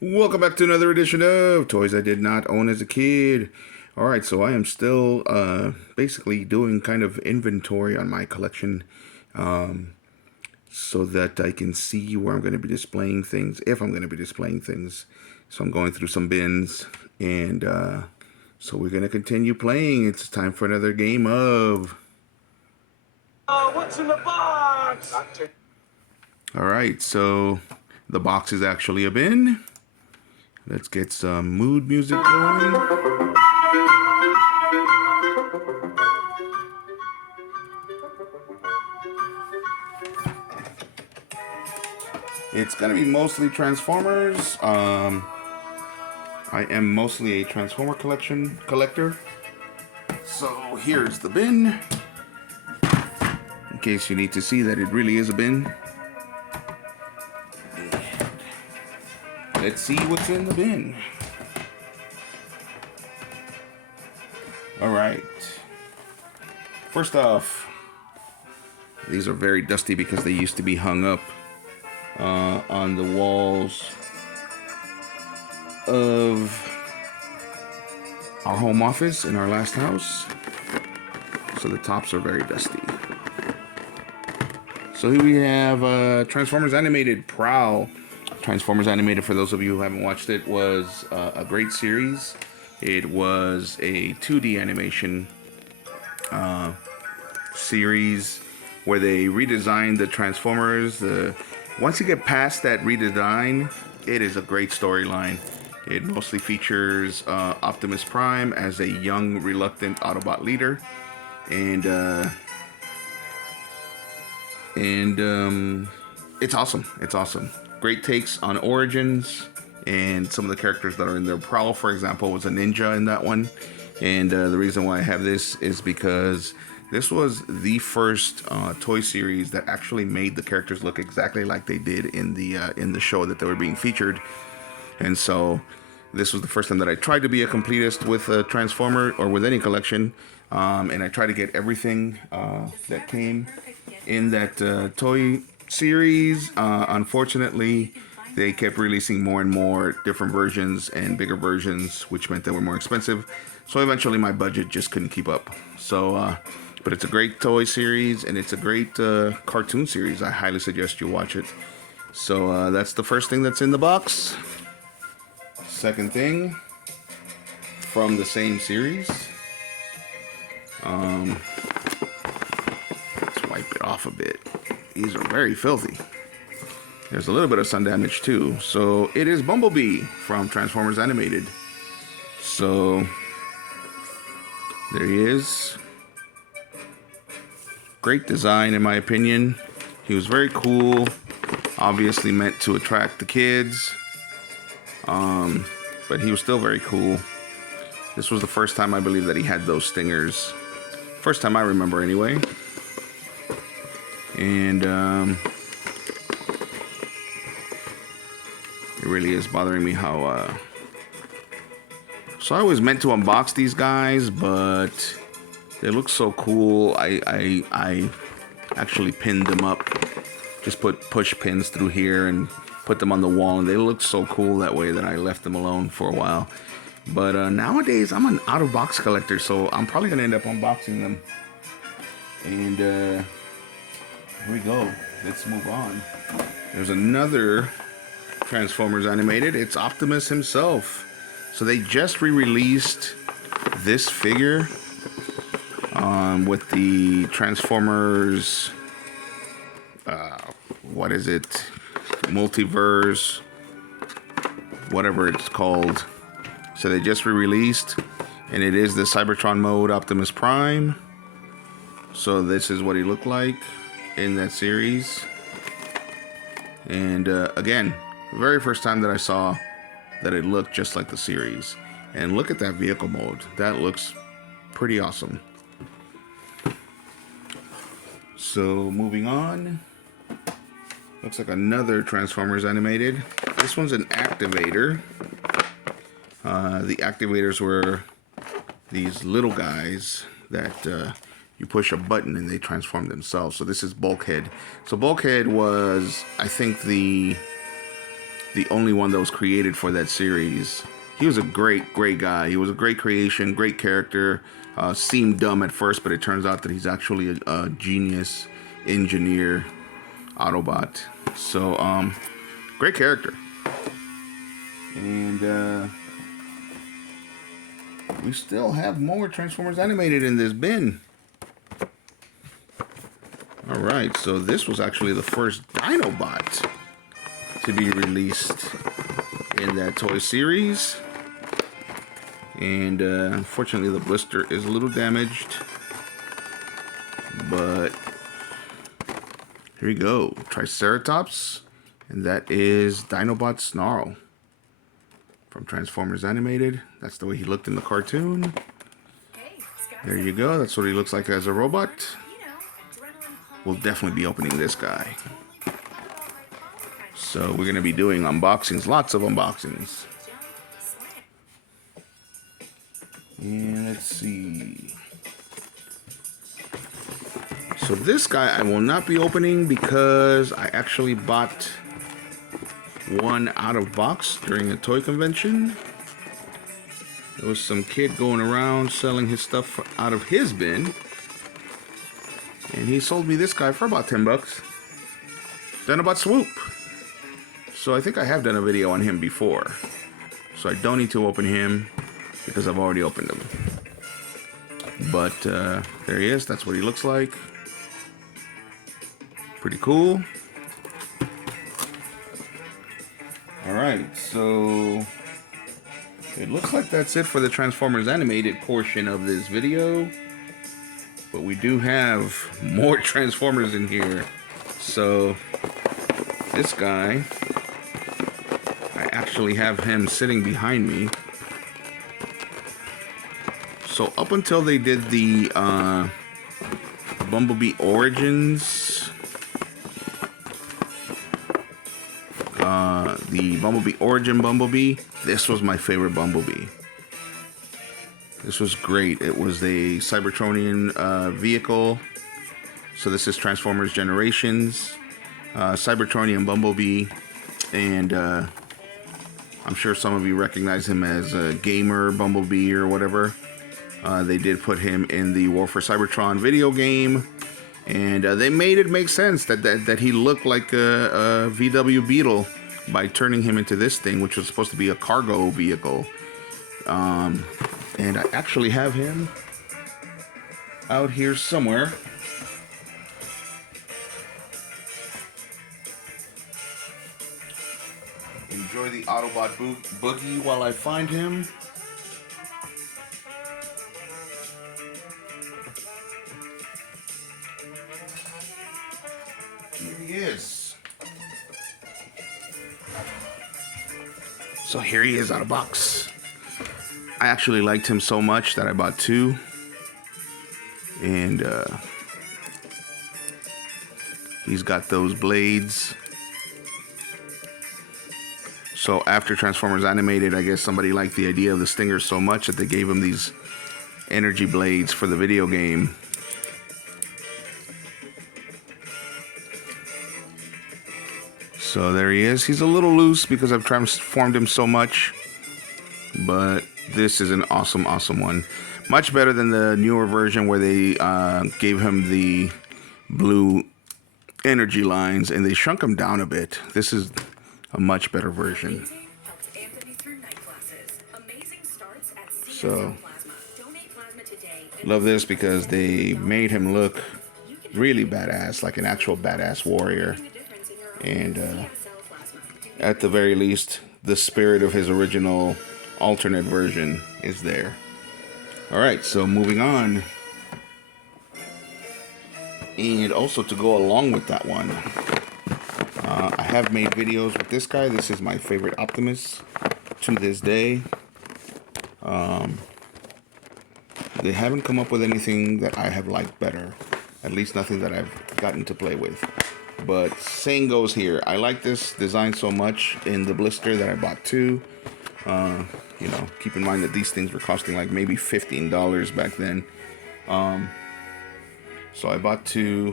Welcome back to another edition of Toys I Did Not Own as a Kid. Alright, so I am still basically doing kind of inventory on my collection so that I can see where I'm going to be displaying things, if I'm going to be displaying things. So I'm going through some bins, and so we're going to continue playing. It's time for another game of... What's in the box? Alright, so the box is actually a bin. Let's get some mood music going. It's gonna be mostly Transformers. I am mostly a Transformer collector. So here's the bin. In case you need to see that it really is a bin. Let's see what's in the bin. Alright. First off, these are very dusty because they used to be hung up on the walls of our home office in our last house. So the tops are very dusty. So here we have Transformers Animated Prowl. Transformers Animated, for those of you who haven't watched it, was a great series. It was a 2D animation series where they redesigned the Transformers. Once you get past that redesign, it is a great storyline. It mostly features Optimus Prime as a young, reluctant Autobot leader, and it's awesome. It's awesome. Great takes on origins and some of the characters that are in there. Prowl, for example, was a ninja in that one, and the reason why I have this is because this was the first toy series that actually made the characters look exactly like they did in the show that they were being featured. And so this was the first time that I tried to be a completist with a Transformer or with any collection, and I tried to get everything that came in that toy series. Unfortunately, they kept releasing more and more different versions and bigger versions, which meant they were more expensive. So eventually my budget just couldn't keep up. So, but it's a great toy series, and it's a great cartoon series. I highly suggest you watch it. So that's the first thing that's in the box. Second thing, from the same series. Let's wipe it off a bit. These are very filthy. There's a little bit of sun damage too. So it is Bumblebee from Transformers Animated. So there he is. Great design in my opinion. He was very cool. Obviously meant to attract the kids. But he was still very cool. This was the first time I believe that he had those stingers. First time I remember anyway. And it really is bothering me how so I was meant to unbox these guys, but they look so cool. I actually pinned them up. Just put push pins through here and put them on the wall, and they looked so cool that way that I left them alone for a while. But nowadays I'm an out of box collector, so I'm probably gonna end up unboxing them. And here we go. Let's move on. There's another Transformers Animated. It's Optimus himself. So they just re-released this figure with the Transformers what is it? Multiverse, whatever it's called. So they just re-released, and it is the Cybertron mode Optimus Prime. So this is what he looked like in that series. And again, very first time that I saw that it looked just like the series. And look at that vehicle mode. That looks pretty awesome. So moving on. Looks like another Transformers Animated. This one's an activator. The activators were these little guys that you push a button and they transform themselves. So this is Bulkhead. So Bulkhead was, I think, the the only one that was created for that series. He was a great guy. He was a great creation, great character. Seemed dumb at first, but it turns out that he's actually a genius engineer Autobot. So, great character. And we still have more Transformers Animated in this bin. Alright, so this was actually the first Dinobot to be released in that toy series. And unfortunately the blister is a little damaged. But here we go. Triceratops. And that is Dinobot Snarl from Transformers Animated. That's the way he looked in the cartoon. There you go. That's what he looks like as a robot. We'll definitely be opening this guy. So we're going to be doing unboxings. Lots of unboxings. And let's see. So this guy I will not be opening because I actually bought one out of box during a toy convention. There was some kid going around selling his stuff out of his bin. And he sold me this guy for about 10 bucks. Dinobot Swoop. So I think I have done a video on him before. So I don't need to open him because I've already opened him. But there he is. That's what he looks like. Pretty cool. Alright, so it looks like that's it for the Transformers Animated portion of this video. But we do have more Transformers in here. So this guy, I actually have him sitting behind me. So up until they did the Bumblebee Origins, the Bumblebee Origin Bumblebee, this was my favorite Bumblebee. This was great. It was a Cybertronian vehicle. So this is Transformers Generations, Cybertronian Bumblebee, and I'm sure some of you recognize him as a gamer Bumblebee or whatever. They did put him in the War for Cybertron video game, and they made it make sense that he looked like a VW Beetle by turning him into this thing, which was supposed to be a cargo vehicle. And I actually have him out here somewhere. Enjoy the Autobot boogie while I find him. Here he is. So here he is out of box. I actually liked him so much that I bought two. And he's got those blades. So after Transformers Animated, I guess somebody liked the idea of the Stinger so much that they gave him these energy blades for the video game. So there he is. He's a little loose because I've transformed him so much. But this is an awesome, awesome one. Much better than the newer version where they gave him the blue energy lines and they shrunk him down a bit. This is a much better version. So, love this because they made him look really badass, like an actual badass warrior. And at the very least, the spirit of his original alternate version is there. Alright, so moving on. And also to go along with that one, I have made videos with this guy. This is my favorite Optimus to this day. They haven't come up with anything that I have liked better. At least nothing that I've gotten to play with. But saying goes here, I like this design so much in the blister that I bought two. You know, keep in mind that these things were costing like maybe $15 back then. So I bought two.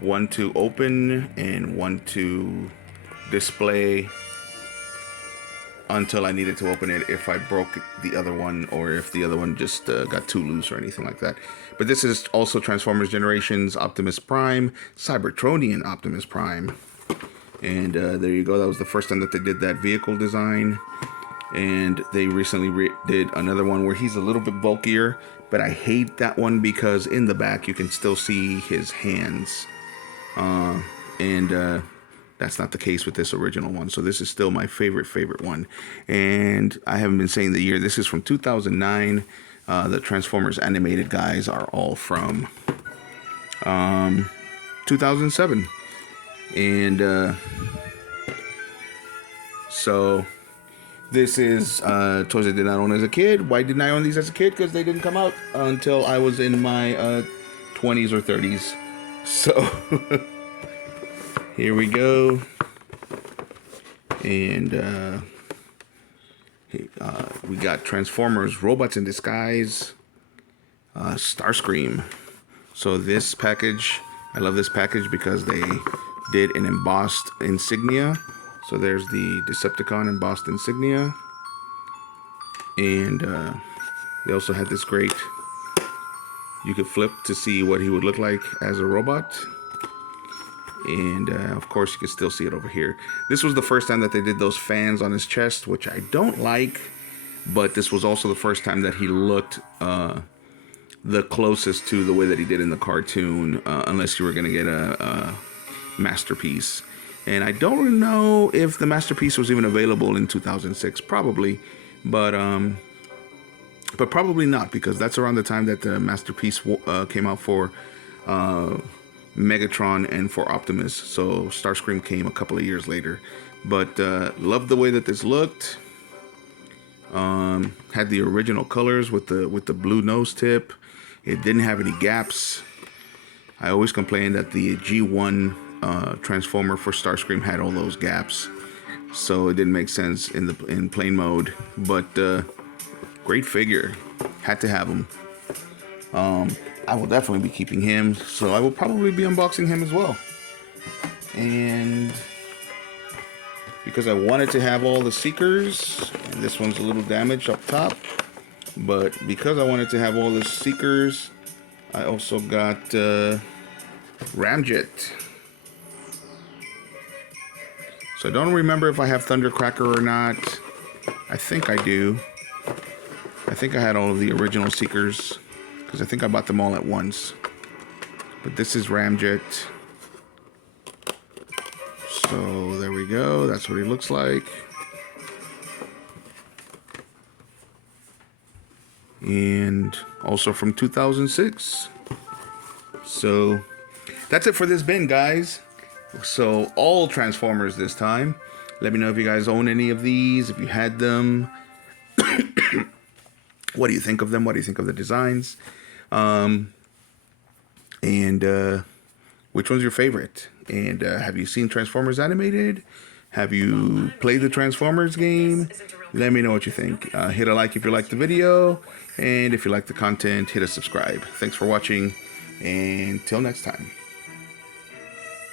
One to open and one to display until I needed to open it if I broke the other one or if the other one just got too loose or anything like that. But this is also Transformers Generations Optimus Prime, Cybertronian Optimus Prime. And there you go. That was the first time that they did that vehicle design. And they recently did another one where he's a little bit bulkier, but I hate that one because in the back you can still see his hands. And that's not the case with this original one. So this is still my favorite one. And I haven't been saying the year. This is from 2009. The Transformers animated guys are all from 2007. And so this is toys I did not own as a kid. Why didn't I own these as a kid? Because they didn't come out until I was in my 20s or 30s. So here we go. And we got Transformers Robots in Disguise, Starscream. So this package, I love this package because they did an embossed insignia. So there's the Decepticon embossed insignia. And they also had this great, you could flip to see what he would look like as a robot. And of course you can still see it over here. This was the first time that they did those fans on his chest, which I don't like. But this was also the first time that he looked the closest to the way that he did in the cartoon, unless you were going to get a Masterpiece. And I don't know if the Masterpiece was even available in 2006. Probably, but probably not, because that's around the time that the Masterpiece came out for Megatron and for Optimus. So Starscream came a couple of years later. But loved the way that this looked. Had the original colors with the blue nose tip. It didn't have any gaps. I always complained that the G1 Transformer for Starscream had all those gaps, so it didn't make sense in plain mode. But great figure, had to have him. I will definitely be keeping him, so I will probably be unboxing him as well. And because I wanted to have all the Seekers, and this one's a little damaged up top, but because I wanted to have all the Seekers, I also got Ramjet. So I don't remember if I have Thundercracker or not. I think I do. I think I had all of the original Seekers, because I think I bought them all at once. But this is Ramjet. So there we go. That's what he looks like. And also from 2006. So that's it for this bin, guys. So all Transformers this time. Let me know if you guys own any of these, if you had them. What do you think of them? What do you think of the designs? And which one's your favorite? And have you seen Transformers animated? Have you played the Transformers game? Let me know what you think. Hit a like if you liked the video. And if you like the content, hit a subscribe. Thanks for watching. And till next time.